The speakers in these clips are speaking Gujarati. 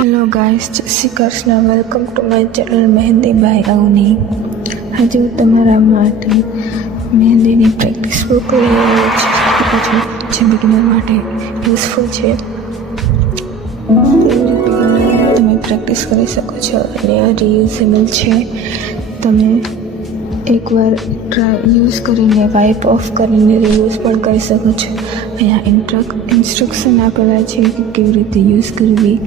હેલો ગાઈસ, જય Shri Krishna. Welcome to my channel Mehndi by Avni. આજે હું તમારા માટે મહેંદીની પ્રેક્ટિસ બુક લઈ આવ્યો છું જે બિગિનર માટે યુઝફુલ છે. તમે પ્રેક્ટિસ કરી શકો છો અને આ રિયુઝેબલ છે. તમે એકવાર યુઝ કરીને વાઇપ ઓફ કરીને રિયુઝ પણ કરી શકો છો. અહીંયા ઇન્સ્ટ્રક્શન આપેલા છે કે કેવી રીતે યુઝ કરવી.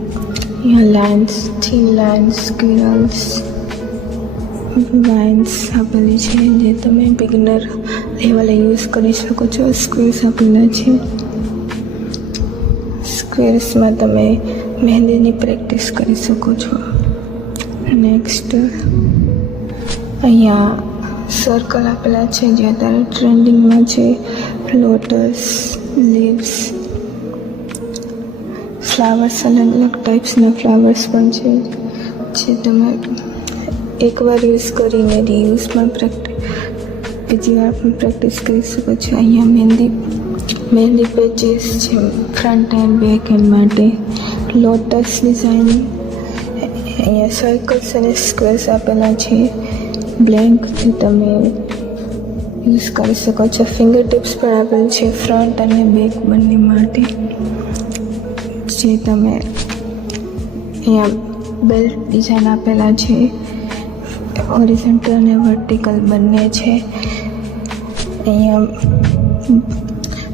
यहाँ लाइन्स, थीन लाइन्स, स्क्विरल्स, वाइन्स આપેલી છે જે તમે બિગિનર લેવલે યુઝ કરી શકો છો. સ્ક્વેર્સ આપેલા છે. સ્ક્વેર્સમાં તમે મહેંદીની પ્રેક્ટિસ કરી શકો છો. નેક્સ્ટ અહીંયા સર્કલ આપેલા છે જે અત્યારે ટ્રેન્ડિંગમાં છે. લોટસ, લીવ્સ, ફ્લાવર્સ, અલગ અલગ ટાઈપ્સના ફ્લાવર્સ પણ છે જે તમે એકવાર યુઝ કરીને રીયુઝ પણ બીજી વાર પણ પ્રેક્ટિસ કરી શકો છો. અહીંયા મહેંદી પેચીસ છે ફ્રન્ટ એન્ડ બેક એન્ડ માટે. લોટસ ડિઝાઇન, અહીંયા સર્કલ્સ અને સ્ક્વેર્સ આપેલા છે બ્લેન્ક જે તમે યુઝ કરી શકો છો. ફિંગર ટિપ્સ પણ આપેલ છે ફ્રન્ટ અને બેક બંને માટે જે તમે અહીંયા બેલ્ટ ડિઝાઇન આપેલા છે. હોરિઝોન્ટલ અને વર્ટિકલ બંને છે. અહીંયા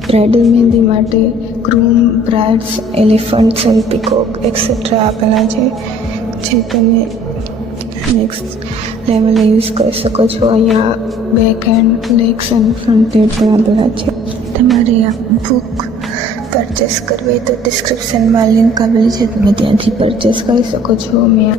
બ્રાઇડલ મહેંદી માટે groom, brides, elephants and peacock et cetera આપેલા છે જે તમે નેક્સ્ટ લેવલે યુઝ કરી શકો છો. અહીંયા બેક હેન્ડ, લેગ્સ અને ફ્રન્ટ હેડ પણ આપેલા છે. તમારે આ બુક પરચેસ કરવી તો ડિસ્ક્રિપ્શનમાં લિંક આવેલી છે, તમે ત્યાંથી પરચેસ કરી શકો છો. મેં